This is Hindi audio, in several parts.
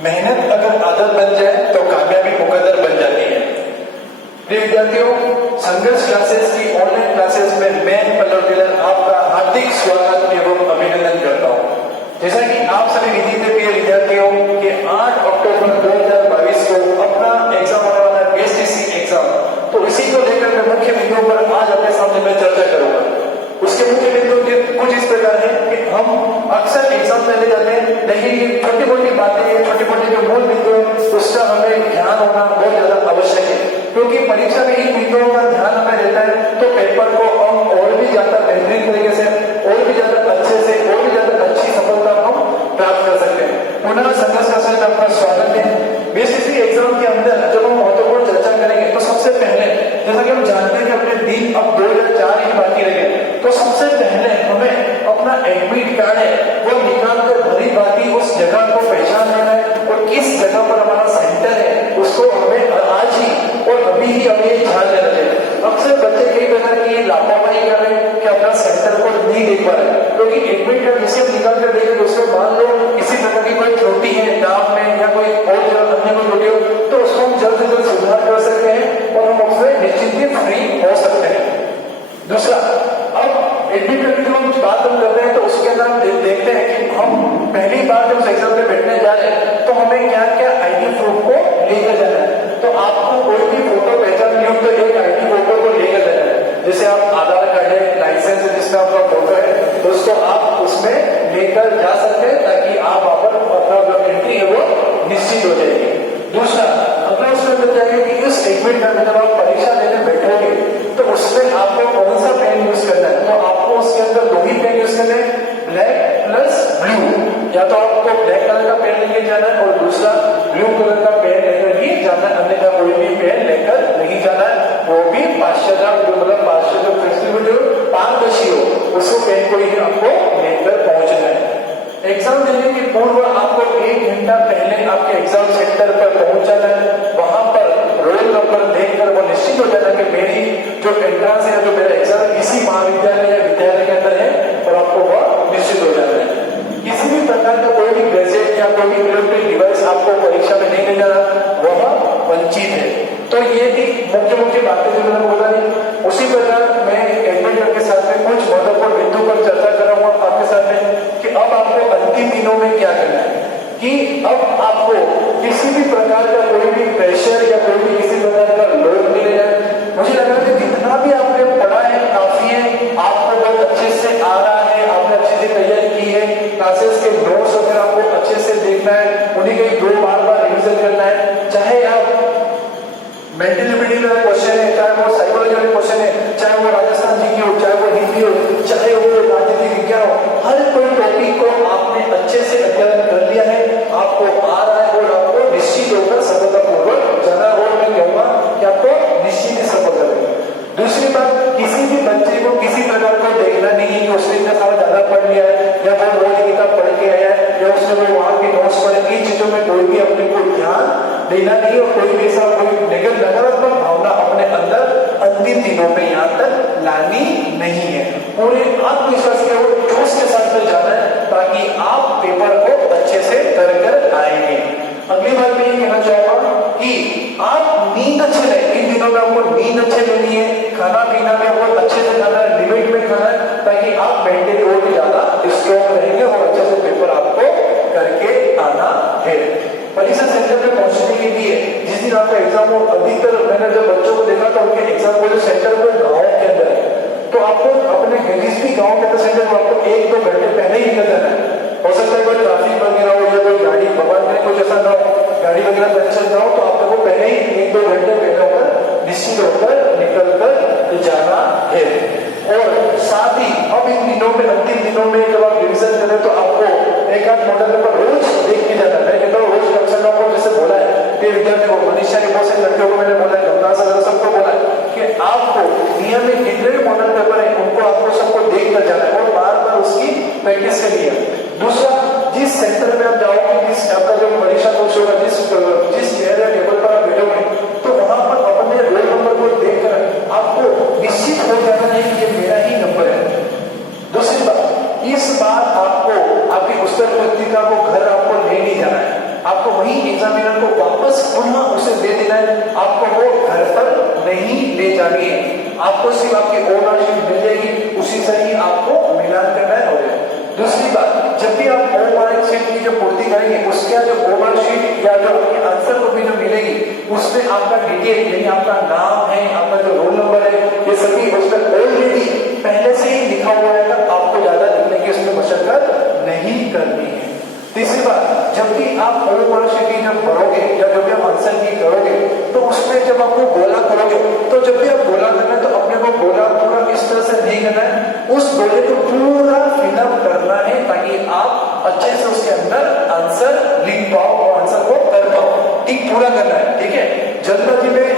मेहनत अगर आदत बन जाए तो कामयाबी मुकद्दर बन जाती है। प्रिय विद्यार्थियों, संघर्ष क्लासेस की ऑनलाइन क्लासेस में मैं पल्लव टेलर आपका हार्दिक स्वागत एवं अभिनंदन करता हूँ। जैसा कि आप सभी विदित प्रिय विद्यार्थियों के 8 अक्टूबर 2022 को अपना एग्जाम होने वाला है, बीएसटीसी एग्जाम। तो इसी को लेकर मैं मुख्य बिंदुओं पर आज अपने सामने मैं चर्चा करूंगा। उसके मुख्य बिंदु कुछ इस प्रकार है कि हम अक्सर एग्जाम में ले जाते हैं, लेकिन ये छोटी मोटी बातें, छोटी मोटी जो मूल बिंदु है उसका हमें ध्यान होना बहुत ज्यादा आवश्यक है, क्योंकि परीक्षा में इन बिंदुओं का ध्यान हमें रहता है तो पेपर को हम और भी ज्यादा बेहतरीन तरीके से, और भी ज्यादा अच्छे से, और भी ज्यादा अच्छी सफलता हम प्राप्त कर सकते हैं। पुनः संघर्ष का साथ आपका स्वागत है। बीएसटीसी एग्जाम के अंदर जब हम महत्वपूर्ण चर्चा करेंगे तो सबसे पहले, जैसा कि हम जानते हैं कि अपने दिन अब 2004 ही बाकी रह गए, तो सबसे पहले हमें अपना एडमिट कार्ड है वो निकाल कर भली भांति उस जगह को पहचान लेना है और किस जगह पर हमारा सेंटर है उसको हमें आज ही और अभी ही हमें ध्यान देना चाहिए। अक्सर बच्चे कई प्रकार की लापरवाही कर रहे हैं कि अपना सेंटर को नहीं देख पा रहे, क्योंकि एडमिट कार्ड जिसे हम निकाल कर देंगे तो उसमें मान लो किसी प्रकार की कोई त्रुटि है नाम में या कोई और अन्य कोई त्रुटि हो तो उसको हम जल्द से जल्द सुधार कर सकते हैं और हम उससे निश्चिंत फ्री हो सकते हैं। दूसरा, अब एडमिट कार्ड की हम बात हम कर रहे हैं तो उसके अंदर हम देखते हैं कि हम पहली बार जब एग्जाम में बैठने जा रहे हैं तो हमें क्या क्या आईडी प्रूफ को लेकर जाना है। तो आपको कोई भी फोटो पहचान युक्त तो एक आईडी फोटो को लेकर जाना है। जैसे आप आधार कार्ड है, लाइसेंस है जिसमें आपका फोटो है, दोस्तों आप उसमें लेकर जा सकते हैं ताकि आप वहां पर अपना जो एंट्री है वो निश्चित हो जाएगी। दूसरा, अगला उसमें मिल जाएगा कि इस एडमिट कार्ड में जब आप परीक्षा देने बैठोगे तो उसमें आपको कौन सा पेन यूज करना है। तो आपको उसके अंदर दो ही पेन यूज करना है, ब्लैक प्लस ब्लू। या तो आपको ब्लैक कलर का पेन लेके जाना है और दूसरा ब्लू कलर का पेन लेकर ही जाना है, अन्यथा कोई भी पेन लेकर नहीं जाना है, वो भी पारदर्शी हो उसको पेन को ही आपको लेकर पहुंचना है। एग्जाम देने के पूर्व आपको 1 घंटा पहले आपके एग्जाम सेंटर पर पहुंच जाना है। वहां पर रोल नंबर देखकर वो निश्चित हो जाना कि मेरी जो एंट्रेंस है, जो मेरा एग्जाम इसी महाविद्यालय या विद्यालय के अंदर है, और आपको वह निश्चित हो जाना है। किसी भी प्रकार का कोई भी गैजेट या कोई भी इलेक्ट्रॉनिक डिवाइस आपको परीक्षा में नहीं ले जाना, वह वंचित है। तो ये थी मुख्य बातें जो मैंने बोला नहीं। उसी प्रकार मैं एडमिट कार्ड के साथ में कुछ महत्वपूर्ण बिंदु पर चर्चा कर रहा हूँ आपके साथ में कि अब आपको अंतिम दिनों में क्या करना है, कि अब आपको किसी भी प्रकार का कोई भी प्रेशर या कोई भी किसी प्रकार का लोड नहीं लेना। मुझे लग रहा है कि जितना भी आपने पढ़ा है काफी है, आपको बहुत अच्छे से आ रहा है, आपने अच्छे से तैयारी की है, क्लासेस के नोट्स वगैरह आपको अच्छे से देखना है, उन्हीं के 2 बार रिविजन करना है। चाहे आप मेंटल एबिलिटी वाले क्वेश्चन है, चाहे वो साइकोलॉजी वाले क्वेश्चन है, चाहे वो राजस्थान जी की हो, चाहे वो हिंदी हो, चाहे वो राजनीति विज्ञान हो, हर कोई टॉपिक को आपने अच्छे से अध्ययन कर लिया है, आपको आ रहा है और आपको निश्चित होकर सफलतापूर्वक जाना। और मैं कहूंगा कि आपको निश्चित ही सफल करेगा। दूसरी बात, किसी भी बच्चे को किसी प्रकार का देखना नहीं है कि उसने इतना सारा ज्यादा पढ़ लिया है या वो रोज किताब पढ़ के आया है या उसने कोई वहां के नोट्स पढ़े, इन चीजों में कोई भी अपने को ध्यान देना नहीं और कोई भी ऐसा कोई नकारात्मक भावना अपने अंदर अंतिम दिनों में यहाँ तक लानी नहीं है। पूरे आत्मविश्वास के और जोश के साथ में जाना है ताकि आप पेपर को अच्छे से कर आएंगे। अगली बात मैं ये कहना चाहूंगा कि आप नींद अच्छे लें। इन दिनों में आपको नींद अच्छे लेनी है, खाना पीना में बहुत अच्छे से खाना है, लिमिट में खाना है, ताकि आप मेंटली और भी ज्यादा स्ट्रॉन्ग रहेंगे और अच्छे से पेपर आपको करके आना है। परीक्षा सेंटर में पहुंचने के लिए जिस दिन आपका एग्जाम हो, अधिकतर मैंने जब बच्चों को देखा तो उनके एग्जाम को जो सेंटर वो गाँव के अंदर है, तो आपको अपने जिस भी गाँव के अंदर सेंटर को आपको 1-2 घंटे पहले ही निकल जाना है। हो सकता है कोई ट्रैफिक वगैरह हो या कोई गाड़ी भवन में कुछ ऐसा ना हो, गाड़ी वगैरह पंचर ना हो, तो आपको पहले ही 1-2 घंटे पहले होकर निश्चित होकर निकल कर जाना है। और साथ ही अब इन दिनों में, अंतिम दिनों में जब आप रिविजन करें तो आपको एक आध मॉडल पेपर रोज देख के जाना है। मैं रोज कक्षा में आपको जैसे बोला है कि विद्यार्थियों को, मनीषा के बहुत से लड़कियों को मैंने बोला है, गंगा सर सबको बोला है कि आपको नियमित जितने भी मॉडल पेपर है उनको आपको सबको देख कर जाना है और बार उसकी प्रैक्टिस करनी है। दूसरा, जिस सेंटर में आप जाओगे, जिस आपका जो परीक्षा कोर्स होगा, जिस चेयर या टेबल पर आप बैठोगे, तो वहां पर अपने रोल नंबर को देखकर आपको निश्चित हो जाना है कि ये मेरा ही नंबर है। दूसरी बात, इस बार आपको आपकी पुस्तक पुस्तिका को घर आपको ले नहीं जाना है, आपको वहीं वही एग्जामिनर को वापस पुनः उसे दे देना है, आपको वो घर पर नहीं ले जानी है। आपको सिर्फ आपकी ओवरऑल शीट मिल जाएगी, उसी से ही आपको मिलान करना है। हो जाए। दूसरी बात, जब भी आप ओवरऑल शीट की जो पूर्ति करेंगे, उसके जो ओवरऑल शीट या जो आपके आंसर को भी जो मिलेगी, उसमें आपका डिटेल यानी आपका नाम है, आपका जो रोल नंबर है, ये सभी उसमें ऑलरेडी पहले से ही लिखा हुआ है। आपको ज्यादा लिखने की उसमें मशक्कत नहीं करनी है। तीसरी बात, जब भी आप ओवरऑल शीट जब भरोगे या जब भी आप आंसर की करोगे, तो उसमें जब आपको गोला करोगे, तो जब भी आप गोला करना है तो अपने को गोला पूरा इस तरह से नहीं करना है, उस गोले को पूरा फिलअप करना है, ताकि आप अच्छे से उसके अंदर आंसर लिख पाओ और आंसर को कर पाओ। ठीक पूरा करना है, ठीक है। जल्दबाजी में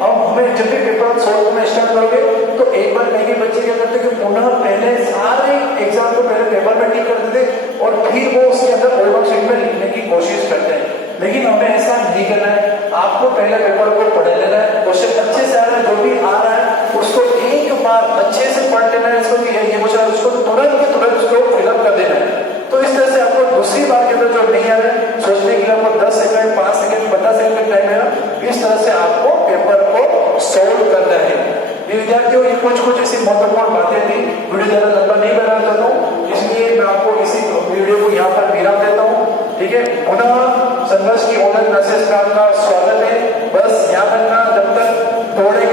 अब हमें जब भी पेपर सोल्व में स्टार्ट करोगे, तो एक बार कई बच्चे क्या करते हैं कि पुनः पहले सारे एग्जाम को पहले पेपर में टिक कर देते और फिर वो उसके अंदर ओवरऑल शीट में लिखने की कोशिश करते हैं। लेकिन हमें ऐसा नहीं करना है। आपको पहले पेपर को पढ़ लेना है, क्वेश्चन अच्छे से आ रहा है, जो भी आ रहा है उसको एक बार अच्छे से पढ़ लेना है, इसको ये क्वेश्चन उसको तुरंत के तुरंत उसको फिलअप कर देना है। तो इस तरह से आपको दूसरी बार के अंदर जो नहीं आ रहा है, सोचने के लिए आपको 10 सेकंड, 5 सेकंड, 15 सेकंड टाइम है। इस तरह से आपको पेपर को सॉल्व करना है। ये विद्यार्थियों, ये कुछ ऐसी महत्वपूर्ण बातें थी। वीडियो ज्यादा लंबा नहीं बना चाहता हूँ, इसलिए मैं आपको इसी वीडियो को यहाँ पर विराम देता हूँ। ठीक है, पुनः संघर्ष की ऑनलाइन क्लासेस में आपका स्वागत है। बस ध्यान रखना, जब तक थोड़े